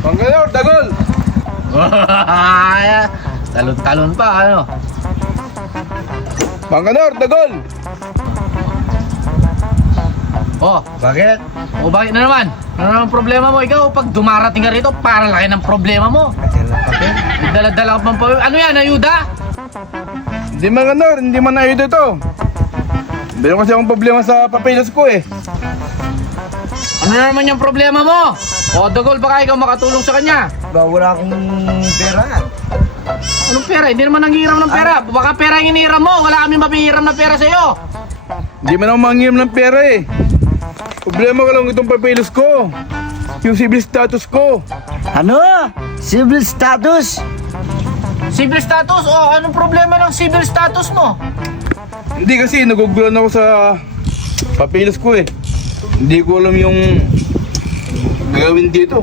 Bangalore, Dagol! Talon-talon pa, ano? Bangalore, Dagol! Oh, Bakit? bakit na naman? Ano naman problema mo? Ikaw, pag dumarating ka rito, para laki ng problema mo. Kasi lang kape. Dala-dala ka pang pa. Ano yan, ayuda? Hindi Bangalore, hindi man ayuda ito. Meron kasi akong problema sa papeles ko eh. Ano na naman yung problema mo? O, Dagol, baka ikaw makatulong sa kanya. Ba, wala akong pera. Anong pera? Hindi naman nanghiram ng pera. Baka pera yung inihiram mo. Wala kami mapihiram ng pera sa'yo. Hindi man ako manghiram ng pera eh. Problema ko lang itong papeles ko. Yung civil status ko. Ano? Civil status? Civil status? O, anong problema ng civil status mo? Hindi kasi nagugulan ako sa papeles ko eh. Hindi ko alam yung gagawin dito.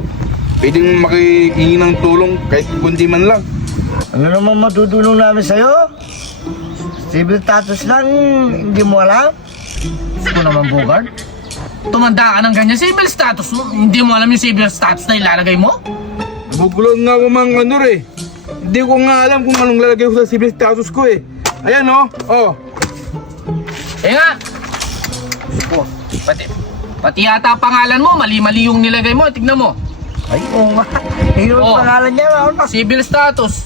Pwedeng makihingi ng tulong kahit kundi man lang. Ano naman matutulong namin sa'yo? Civil status lang, hindi mo alam? Gusto naman, Bogart. Tumanda ka ng ganyan. Civil status mo? Hindi mo alam yung civil status na ilalagay mo? Nagugulan nga ako mga kanor eh. Hindi ko nga alam kung anong lalagay ko sa civil status ko eh. Ayan oh. Oh. Eh nga! Oh, pati yata pangalan mo, mali-mali yung nilagay mo. Tignan mo. Ay, oo nga. Yung Oh. pangalan niya, ano? Civil status.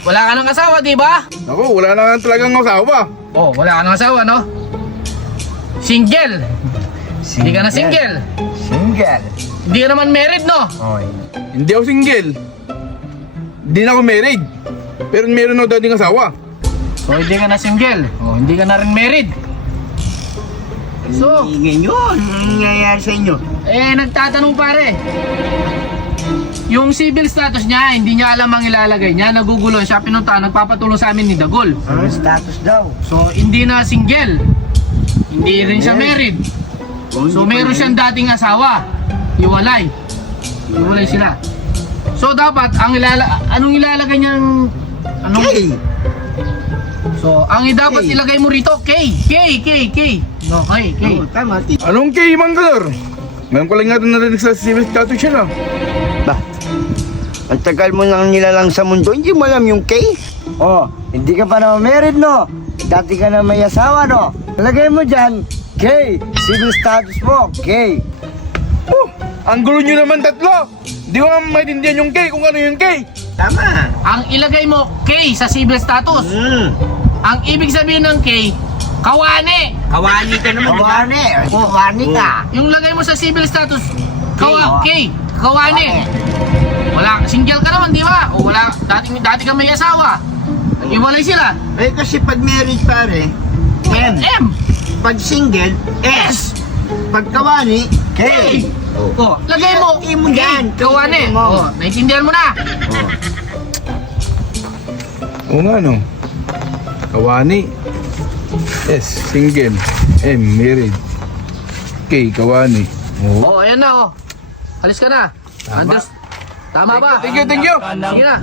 Wala ka ng asawa, di ba? Ako, wala na nga talagang asawa. Oh, wala ka ng asawa, no? Single. Hindi ka na single. Single. Hindi ka naman married, no? Oy. Hindi ako single. Hindi na ako married. Pero meron ako dating asawa. So, hindi ka na single. Oh, hindi ka na rin married. So, Ngayon, ano nangyayari sa inyo? nagtatanong pare. Yung civil status niya, hindi niya alam ang ilalagay niya. Nagugulo siya, pinunta, nagpapatulong sa amin ni Dagol. Ano status daw? So, hindi na single. Hindi rin siya married. So, meron siyang dating asawa. Hiwalay. Hiwalay sila. So, dapat, anong ilalagay niyang... Anong... K. So, ang dapat ilagay mo rito, K. No, K. Oo, tama. Anong kay Mang Kanor? Ngayon ko lang nga ito narinig sa civil status siya na. Ba? Ang tagal mo nang nilalang sa mundo, hindi mo alam yung K? Oh, hindi ka pa naman married, no? Dati ka na may asawa, no? Lagay mo dyan, K. Civil status mo, K. Oh, ang gulo nyo naman tatlo. Di ko nga maintindihan yung K kung ano yung K. Tama. Ang ilagay mo, K sa civil status. Ang ibig sabihin ng K, kawani. Kawani ka naman, kawani. Kawani ka. Yung lagay mo sa civil status, K. kawani. Wala, single ka naman, di ba? O wala, dati ka may asawa. Nag-iwalay sila. Eh kasi pag married pare, M. M. Pag single, S. Pag kawani, K. O, lagay mo, K mo dyan. kawani. O, naiintindihan mo na. Oo nga no. Kawani. S, single. M, married. K, kawani. Oo. O, ayan na, o. Alis ka na. Tama. Tama ba? Thank you, thank you. Sige na.